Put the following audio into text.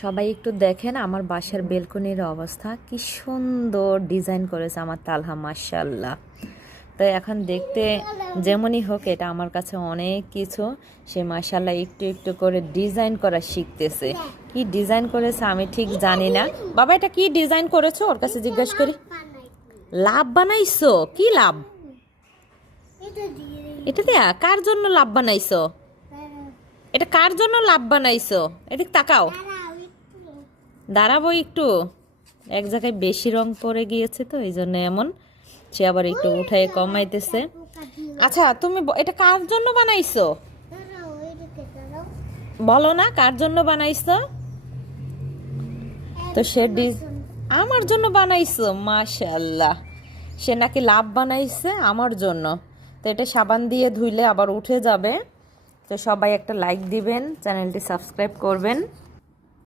সবাই একটু দেখেন আমার বাসার বেলকনির অবস্থা, কি সুন্দর ডিজাইন করেছে আমার তালহা, মাশাআল্লাহ। তো এখন দেখতে যেমনই হোক, এটা আমার কাছে অনেক কিছু। সে মাশাআল্লাহ একটু একটু করে ডিজাইন করা শিখতেছে। কি ডিজাইন করেছে আমি ঠিক জানি না। বাবা, এটা কি ডিজাইন করেছো? ওর কাছে জিজ্ঞেস করি। লাভ বানাইছো? কি লাভ? এটা দিয়া কার জন্য লাভ বানাইছো? এটা কার জন্য লাভ বানাইছো? এদিক তাকাও, দাঁড়াবো একটু। এক জায়গায় বেশি রং পড়ে গিয়েছে তো এই জন্য এমন। সে আবার একটু উঠায় কমাইতেছে। আচ্ছা, তুমি এটা কার জন্য বানাইছো বলো না, কার জন্য বানাইছো? তো সে আমার জন্য বানাইছো, মাশাআল্লাহ। সে নাকি লাভ বানাইছে আমার জন্য। তো এটা সাবান দিয়ে ধুইলে আবার উঠে যাবে। তো সবাই একটা লাইক দিবেন, চ্যানেলটি সাবস্ক্রাইব করবেন।